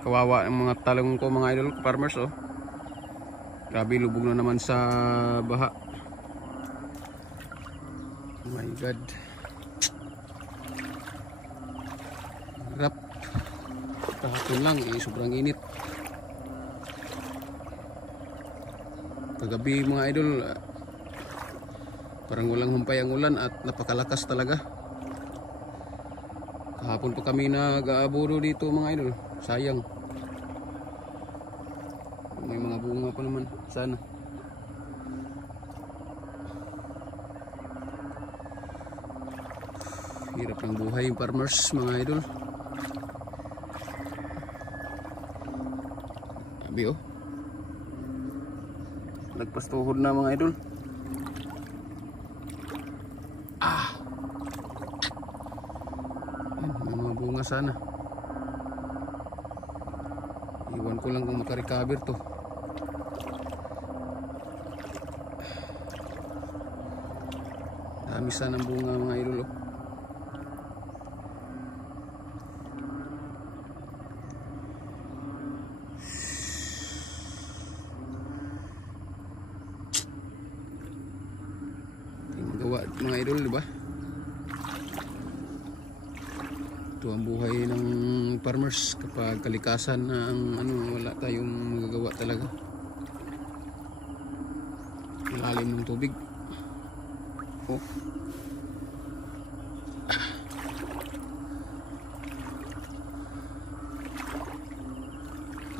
Kawawa ang mga talong ko mga idol farmers oh. Grabe, lubog na naman sa baha. Oh my god. Hirap. Kahapon lang eh, sobrang init. Kagabi mga idol, parang walang humpay ang ulan at napakalakas talaga. Kahapon pa kami nag-aabono dito mga idol. Sayang. May mga bunga pa naman. Sana. Hirap ng buhay yung farmers mga idol. Sabi oh. Nagpastuhod na mga idol. May mga bunga sana. Iwan ko lang kung makarecover to. Dami sana ng bunga mga idol oh. Gawa mga idol, di ba? Ito ang buhay ng farmers kapag kalikasan na ang wala tayong magagawa talaga. Malalim ng tubig. Oh.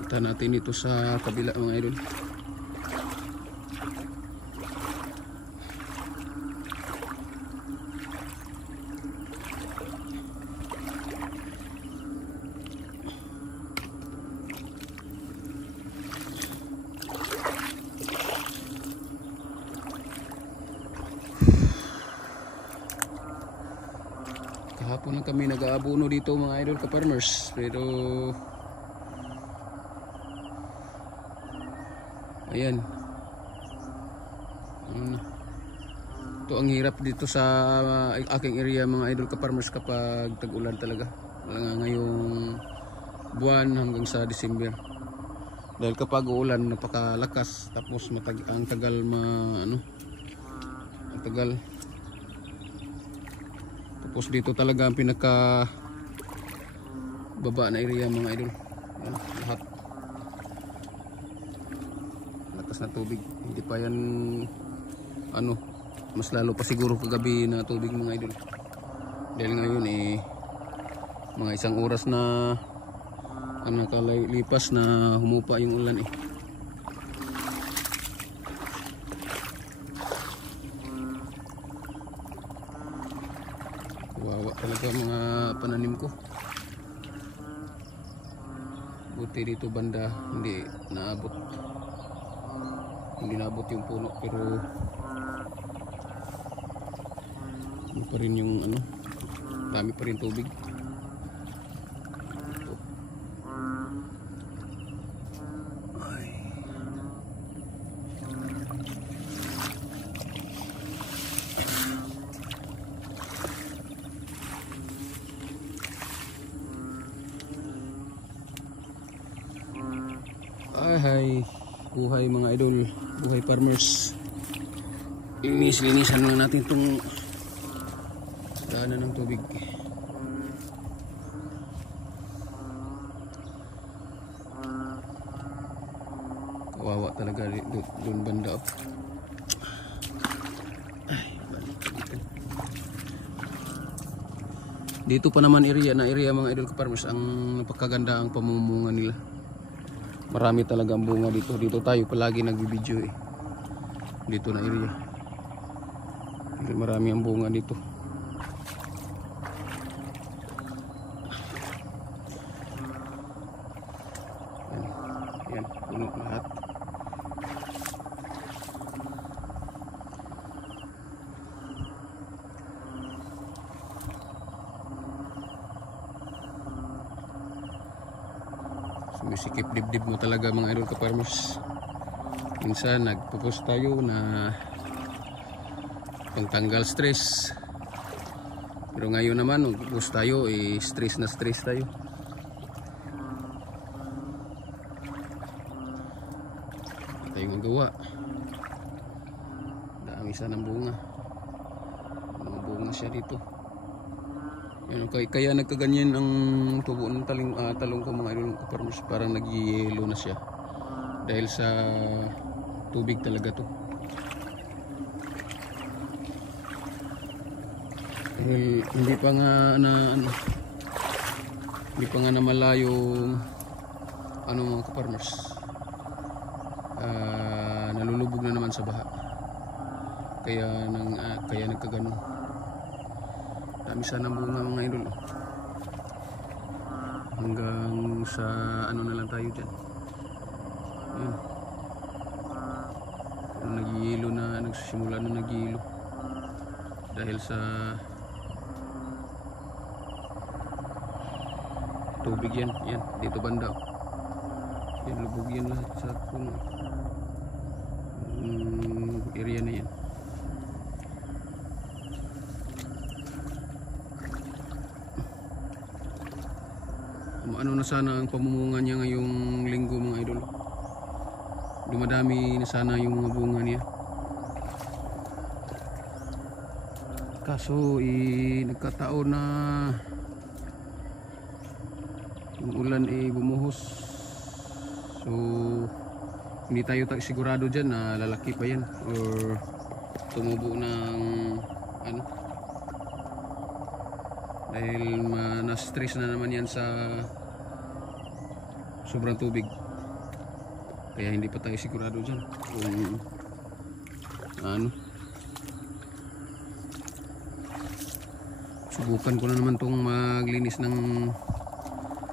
Punta natin ito sa kabila mga idol. Kahapon lang kami nag-aabono dito mga idol ka-farmers, pero ayan, ito ang hirap dito sa aking area mga idol ka-farmers kapag tag-ulan talaga. Wala ngayong buwan hanggang sa December, dahil kapag uulan napakalakas, tapos ang tagal ang tagal. Tapos dito talaga ang pinaka baba na area mga idol. Ayan, lahat lakas na tubig. Hindi pa yan mas lalo pa siguro kagabi na tubig mga idol. Dahil ngayon mga isang oras na nakalipas na humupa yung ulan eh. Kawawa talaga mga pananim ko. Buti dito banda hindi naabot yung puno, pero ano pa rin yung dami pa rin tubig. Ay, buhay mga idol, buhay farmers. Linisan na natin itong daanan ng tubig. Kawawa talaga doon banda. Dito pa naman area mga idol ka-farmers, ang napakaganda ang pamumunga nila. Marami talaga ang bunga dito. Dito tayo palagi nagbibideo eh. Dito na area. Marami ang bunga dito. Yan, puno lahat. Sumisikip dibdib mo talaga mga idol ka-farmers. Minsan nagpo-post tayo na pangtanggal stress, pero ngayon naman nagpo-post tayo stress na stress tayo. tayong magawa. Dami sana ng bunga. Mga bunga siya dito. Yan, kaya nagkaganyan ang tubo ng talong ko mga idol ka-farmers. Parang nag-yellow na siya. Dahil sa tubig talaga to. Dahil hindi pa nga namala yung mga ka-farmers. Nalulubog na naman sa baha. Kaya nagkaganon. Dami sana bunga mga idol. Hanggang sa na lang tayo dyan. Ayan. Nag-yelo na, nagsisimula na nag-yelo. Dahil sa tubig yan. Yan, dito banda. Yan, lubog yan lahat sa puno. Area na yan. Ano na sana ang pamumunga niya ngayong linggo mga idol. Dumadami na sana yung mga bunga niya. Kaso nagkataon na yung ulan bumuhos. So hindi tayo sigurado dyan na lalaki pa yan or tumubo ng dahil na-stress na naman yan sa sobrang tubig. Kaya hindi pa tayo sigurado dyan kung subukan ko na naman tong maglinis ng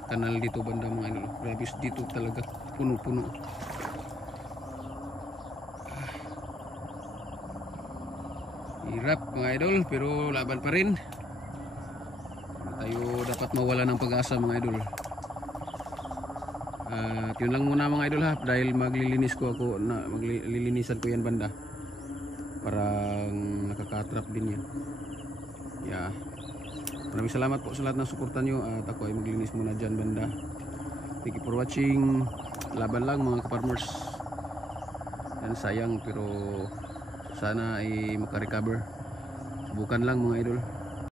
kanal dito banda mga idol. Grabe dito talaga puno-puno. Hirap mga idol pero laban pa rin. Tayo dapat mawala ng pag-asa mga idol. At yun lang muna mga idol ha, dahil maglilinisan ko yan banda. Parang nakaka-trap din yan. Yeah. Maraming salamat po sa lahat ng suporta nyo at ako ay maglinis muna dyan banda. Thank you for watching. Laban lang mga ka-farmers. Yan sayang pero sana ay makarecover. Subukan lang mga idol.